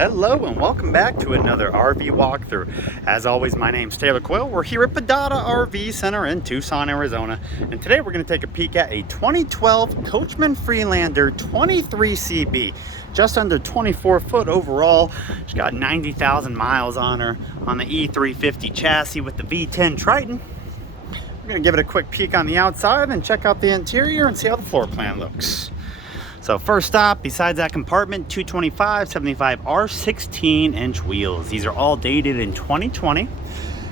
Hello and welcome back to another RV walkthrough. As always, my name's Taylor Quill. We're here at Padada RV Center in Tucson, Arizona. And today we're going to take a peek at a 2012 Coachmen Freelander 23CB. Just under 24 foot overall. She's got 90,000 miles on her on the E350 chassis with the V10 Triton. We're going to give it a quick peek on the outside and check out the interior and see how the floor plan looks. So first stop, besides that compartment, 225/75R 16-inch wheels. These are all dated in 2020.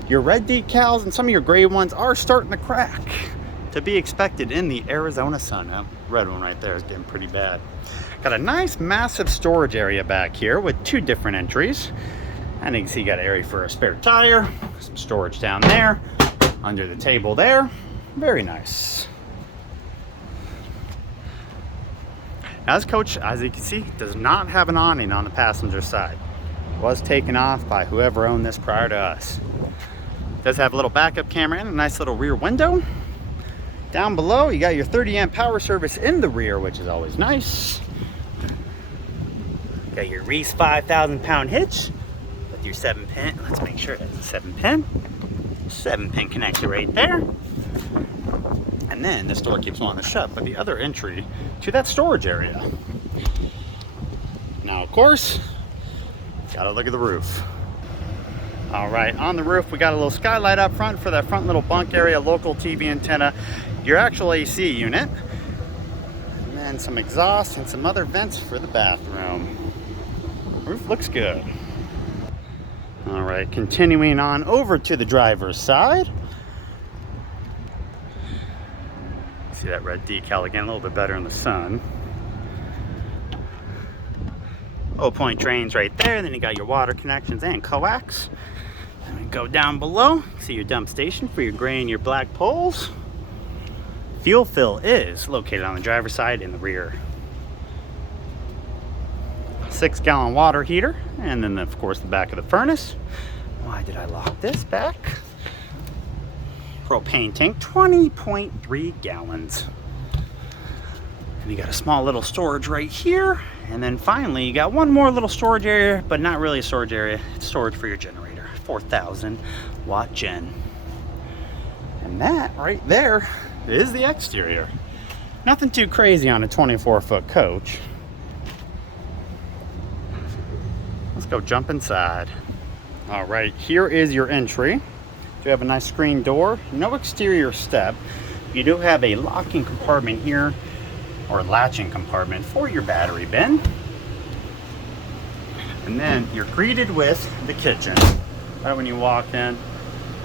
Your red decals and some of your gray ones are starting to crack. To be expected in the Arizona sun. That red one right there is getting pretty bad. Got a nice massive storage area back here with two different entries. And you can see you got an area for a spare tire, some storage down there, under the table there. Very nice. Now this coach, as you can see, does not have an awning on the passenger side. It was taken off by whoever owned this prior to us. It does have a little backup camera and a nice little rear window. Down below, you got your 30 amp power service in the rear, which is always nice. Got your Reese 5,000 pound hitch with your 7-pin. Let's make sure that's a 7-pin. 7-pin connector right there. And then this door keeps wanting to shut, but the other entry to that storage area. Now, of course, gotta look at the roof. All right, on the roof, we got a little skylight up front for that front little bunk area, local TV antenna, your actual AC unit, and then some exhaust and some other vents for the bathroom. Roof looks good. All right, continuing on over to the driver's side. See that red decal again, a little bit better in the sun. Low point drains right there. Then you got your water connections and coax. Then we go down below. See your dump station for your gray and your black poles. Fuel fill is located on the driver's side in the rear. 6-gallon water heater. And then of course the back of the furnace. Why did I lock this back? Propane tank, 20.3 gallons. And you got a small little storage right here. And then finally, you got one more little storage area, but not really a storage area. It's storage for your generator, 4,000 watt gen. And that right there is the exterior. Nothing too crazy on a 24-foot coach. Let's go jump inside. All right, here is your entry. You have a nice screen door, no exterior step. You do have a locking compartment here, or latching compartment for your battery bin. And then you're greeted with the kitchen right when you walk in.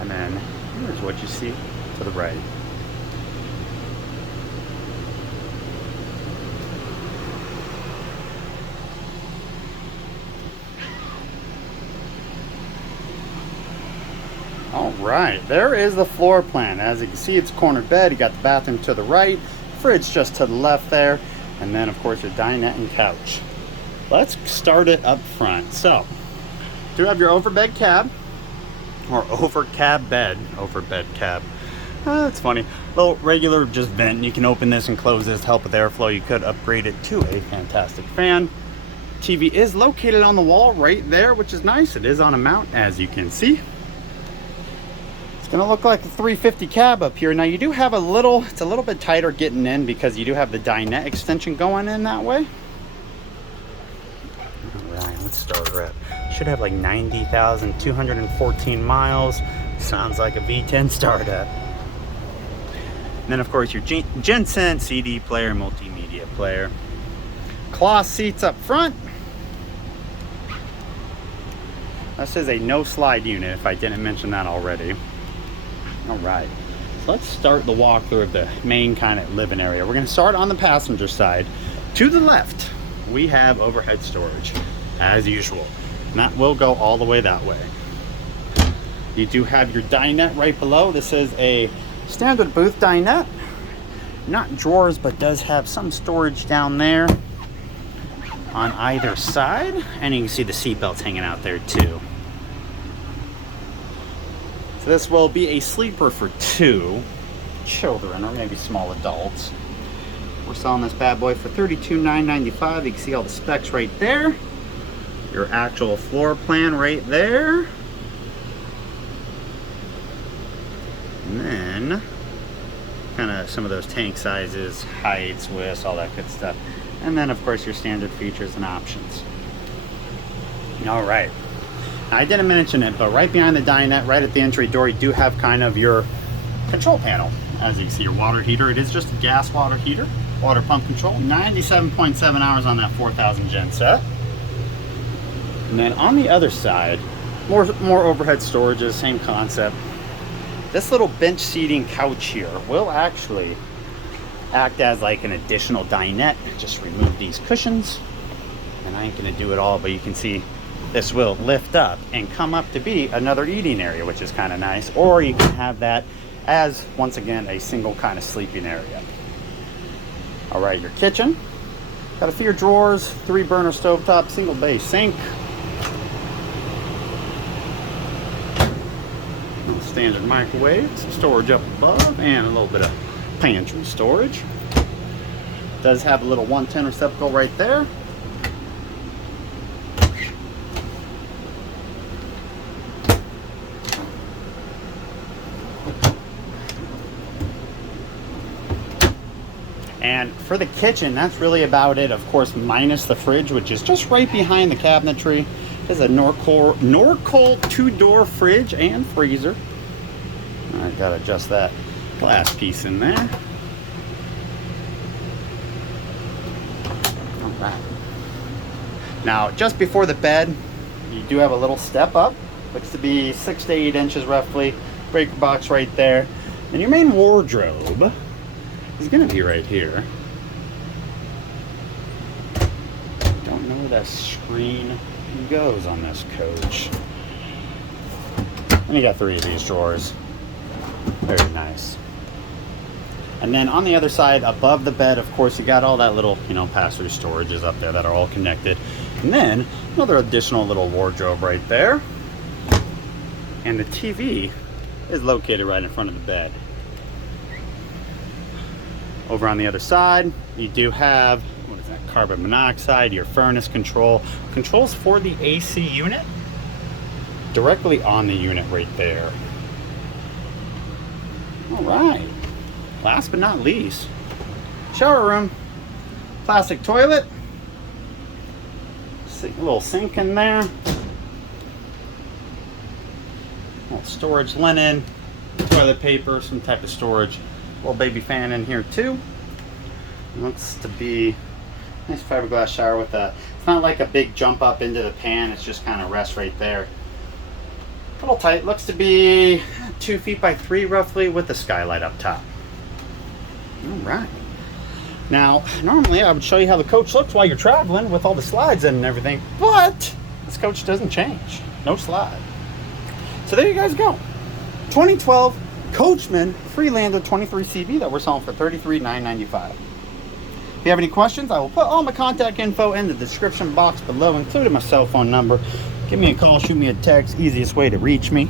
And then here's what you see to the right. All right, there is the floor plan. As you can see, it's a corner bed. You got the bathroom to the right, fridge just to the left there, and then of course your dinette and couch. Let's start it up front. So, do have your overbed cab, or over cab bed, overbed cab. That's funny. Little regular just vent. You can open this and close this to help with airflow. You could upgrade it to a fantastic fan. TV is located on the wall right there, which is nice. It is on a mount, as you can see. Gonna look like the 350 cab up here. Now you do have it's a little bit tighter getting in because you do have the dinette extension going in that way. All right, let's start her up. Should have like 90,214 miles. Sounds like a V10 startup. And then of course your Jensen CD player, multimedia player. Cloth seats up front. This is a no slide unit if I didn't mention that already. All right, so let's start the walkthrough of the main kind of living area. We're going to start on the passenger side. To the left, we have overhead storage, as usual. And that will go all the way that way. You do have your dinette right below. This is a standard booth dinette. Not drawers, but does have some storage down there on either side. And you can see the seat belts hanging out there too. So this will be a sleeper for 2 children or maybe small adults. We're selling this bad boy for $32,995. You can see all the specs right there. your actual floor plan right there. And then kind of some of those tank sizes, heights, widths, all that good stuff. And then of course your standard features and options. All right. I didn't mention it, but right behind the dinette, right at the entry door, you do have kind of your control panel. As you can see, your water heater. It is just a gas water heater, water pump control, 97.7 hours on that 4000 gen set. And then on the other side, more overhead storages, same concept. This little bench seating couch here will actually act as like an additional dinette. Just remove these cushions, and I ain't gonna do it all, but you can see this will lift up and come up to be another eating area, which is kind of nice. Or you can have that as, once again, a single kind of sleeping area. All right, your kitchen. Got a few drawers, 3-burner stovetop, single bay sink. Standard microwave, some storage up above, and a little bit of pantry storage. Does have a little 110 receptacle right there. And for the kitchen, that's really about it, of course, minus the fridge, which is just right behind the cabinetry. There's a Norcold 2-door fridge and freezer. I gotta adjust that glass piece in there. All right. Now, just before the bed, you do have a little step up. Looks to be 6 to 8 inches roughly. Breaker box right there. And your main wardrobe is gonna be right here. Don't know where that screen goes on this coach. And you got 3 of these drawers. Very nice. And then on the other side, above the bed, of course, you got all that little, pass-through storages up there that are all connected. And then another additional little wardrobe right there. And the TV is located right in front of the bed. Over on the other side, you do have, what is that, carbon monoxide, your furnace control. Controls for the AC unit directly on the unit right there. All right, last but not least, shower room, plastic toilet, a little sink in there, little storage linen, toilet paper, some type of storage, little baby fan in here too. Looks to be a nice fiberglass shower with it's not like a big jump up into the pan, it's just kind of rests right there. A little tight, looks to be 2 feet by 3 roughly with the skylight up top. All right. Now, normally I would show you how the coach looks while you're traveling with all the slides in and everything, but this coach doesn't change. No slide. So there you guys go. 2012 Coachmen Freelander 23CB that we're selling for $33,995. If you have any questions, I will put all my contact info in the description box below, including my cell phone number. Give me a call, shoot me a text, easiest way to reach me.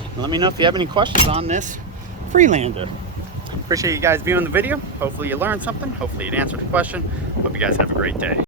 And let me know if you have any questions on this Freelander. Appreciate you guys viewing the video. Hopefully you learned something. Hopefully it answered a question. Hope you guys have a great day.